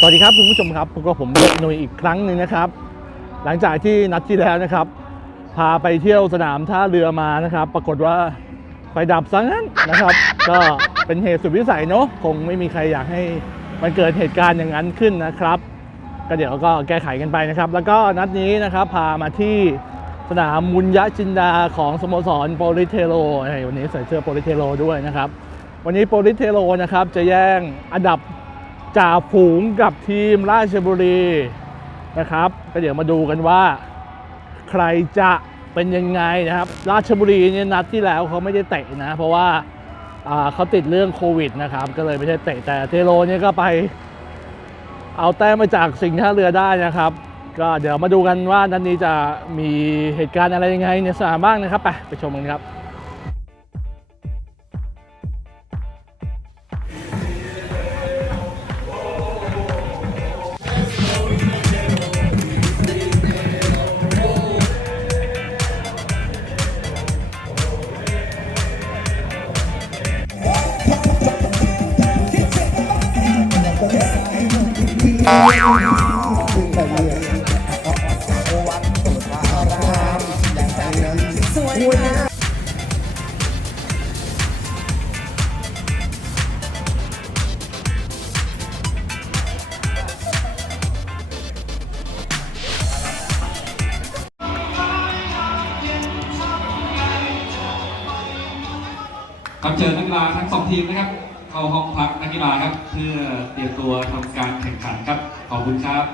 สวัสดีครับคุณผู้ชมครับพบกับผมเล็กหนุ่ยอีกครั้งหนึ่งนะครับ หลังจากที่นัดที่แล้วนะครับ พาไปเที่ยวสนามท่าเรือมานะครับ ปรากฏว่าไฟดับซะงั้นนะครับ ก็เป็นเหตุสุดวิสัยเนอะคงไม่มีใครอยากให้มันเกิดเหตุการณ์อย่างนั้นขึ้นนะครับ ก็เดี๋ยวก็แก้ไขกันไปนะครับ แล้วก็นัดนี้นะครับพามาที่สนามมุนยะจินดาของสโมสรโปลิเทโรวันนี้ใส่เสื้อโปลิเทโรด้วยนะครับ วันนี้โปลิเทโรนะครับจะแย่งอันดับ จ่าฝูงกับทีมราชบุรีนะครับ ก็เดี๋ยวมาดูกันว่า ใครจะเป็นยังไงนะครับ ราชบุรีเนี่ยนัดที่แล้วเขาไม่ได้เตะนะ เพราะว่าอ่าเขาติดเรื่องโควิดนะครับ ก็เลยไม่ได้เตะแต่เทโรเนี่ยก็ไป เอาแต้มมาจากสิงห์ท่าเรือได้นะครับ ก็เดี๋ยวมาดูกันว่านัดนี้จะมีเหตุการณ์อะไรยังไงในสนามบ้างนะครับไปไปชมกันครับ ครับเชิญนักกีฬาทั้งสองทีมนะครับ เข้าห้องพักนักกีฬาครับ เพื่อเตรียมตัวทำการแข่งขันครับ ขอบคุณครับ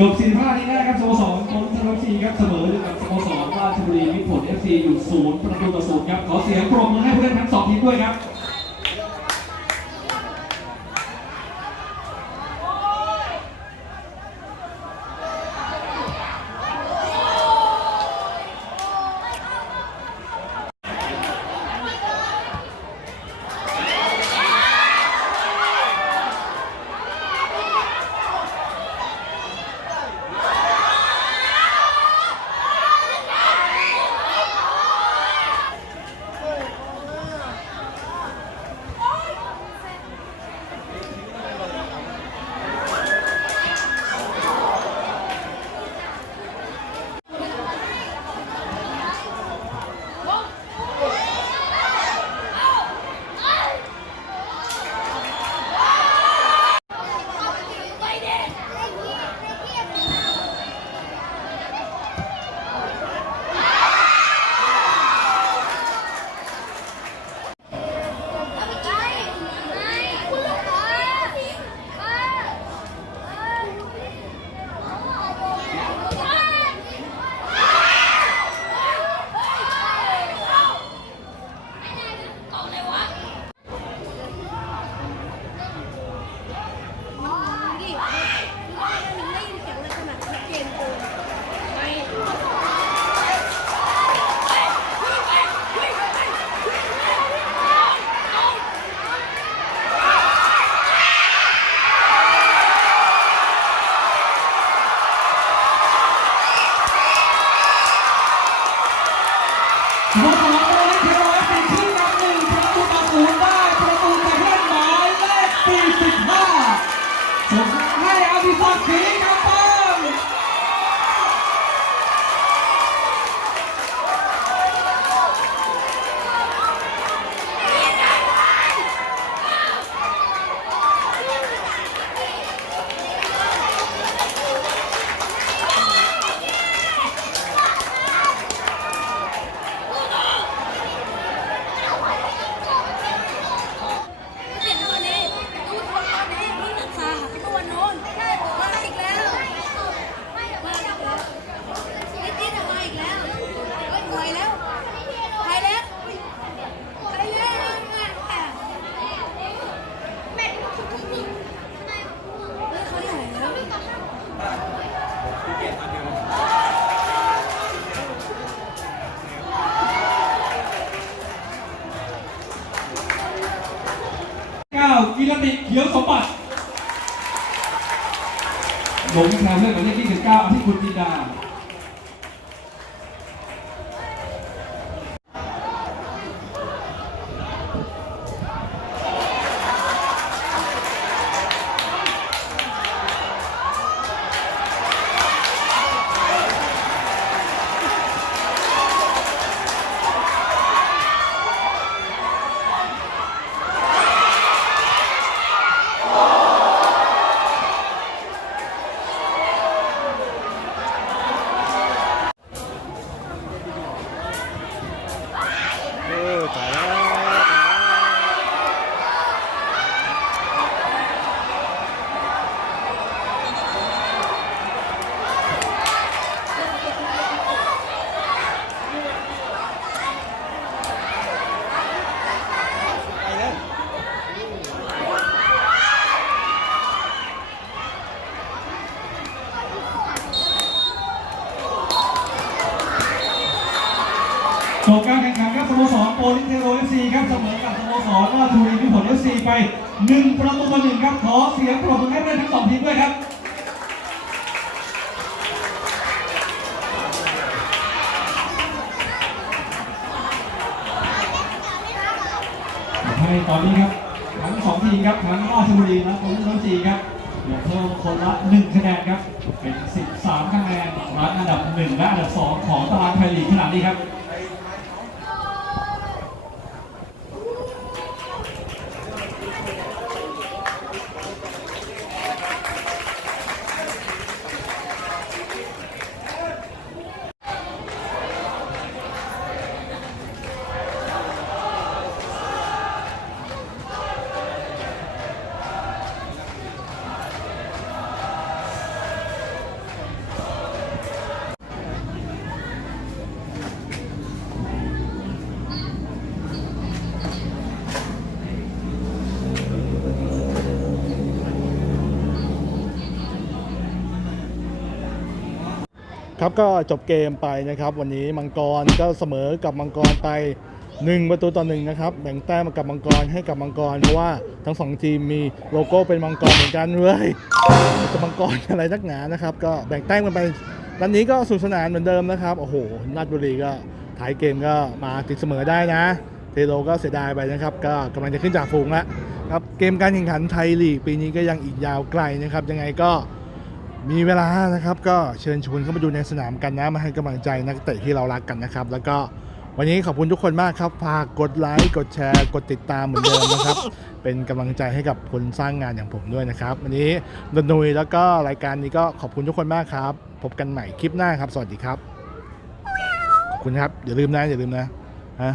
จบสี่ห้าทีแรกครับสโมสรกรมธนบุรีครับเสมอกับสโมสรราชบุรีมิตรผลเอฟซีอยู่ศูนย์ประตูต่อศูนย์ครับขอเสียงปรบมือให้ผู้เล่นทั้งสองทีมด้วยครับ เขียวสมบัติลงแทนเรื่องหมายเลขที่19อาทิตย์คุณจินดา จบการแข่งขันครับสโมสรโปลิเทโรเอฟซีครับเสมอกับสโมสรราชบุรีมิตรผลเอฟซีไปหนึ่งประตูต่อหนึ่งครับขอเสียงปรบมือให้ทั้งสองทีมด้วยครับให้ตอนนี้ครับทั้งสองทีมครับทั้งราชบุรีและโปลิเทโรเอฟซีครับเหลือเพิ่มคนละหนึ่งคะแนนครับเป็น 13 คะแนนรังอันดับหนึ่งและอันดับสองของตารางไทยลีกขนาดนี้ครับ ครับก็จบเกมไปนะครับ วันนี้มังกรก็เสมอกับมังกรไป 1 ประตูต่อหนึ่งนะครับแบ่งแต้มกับมังกรให้กับมังกรเพราะว่าทั้งสองทีมมีโลโก้เป็นมังกรเหมือนกันเว้ยจะมังกรอะไรนักหนานะครับ ก็แบ่งแต้มกันไปนัดนี้ก็สุขสนานเหมือนเดิมนะครับโอ้โหนัดบุรีก็ท้ายเกมก็มาติดเสมอได้นะเทโรก็เสียดายไปนะครับ ก็กำลังจะขึ้นจากฝูงแล้วครับเกมการแข่งขันไทยลีกปีนี้ก็ยังอีกยาวไกลนะครับ ยังไงก็ มีเวลานะครับก็เชิญชวนเข้ามาดูในสนามกันนะมาให้กำลังใจนักเตะที่เรารักกันนะครับ แล้วก็วันนี้ขอบคุณทุกคนมากครับฝากกดไลค์กดแชร์กดติดตามเหมือนเดิมนะครับ เป็นกำลังใจให้กับคนสร้างงานอย่างผมด้วยนะครับ วันนี้ดนนุยแล้วก็รายการนี้ก็ขอบคุณทุกคนมากครับ พบกันใหม่คลิปหน้าครับ สวัสดีครับ ขอบคุณครับอย่าลืมนะอย่าลืมนะฮะ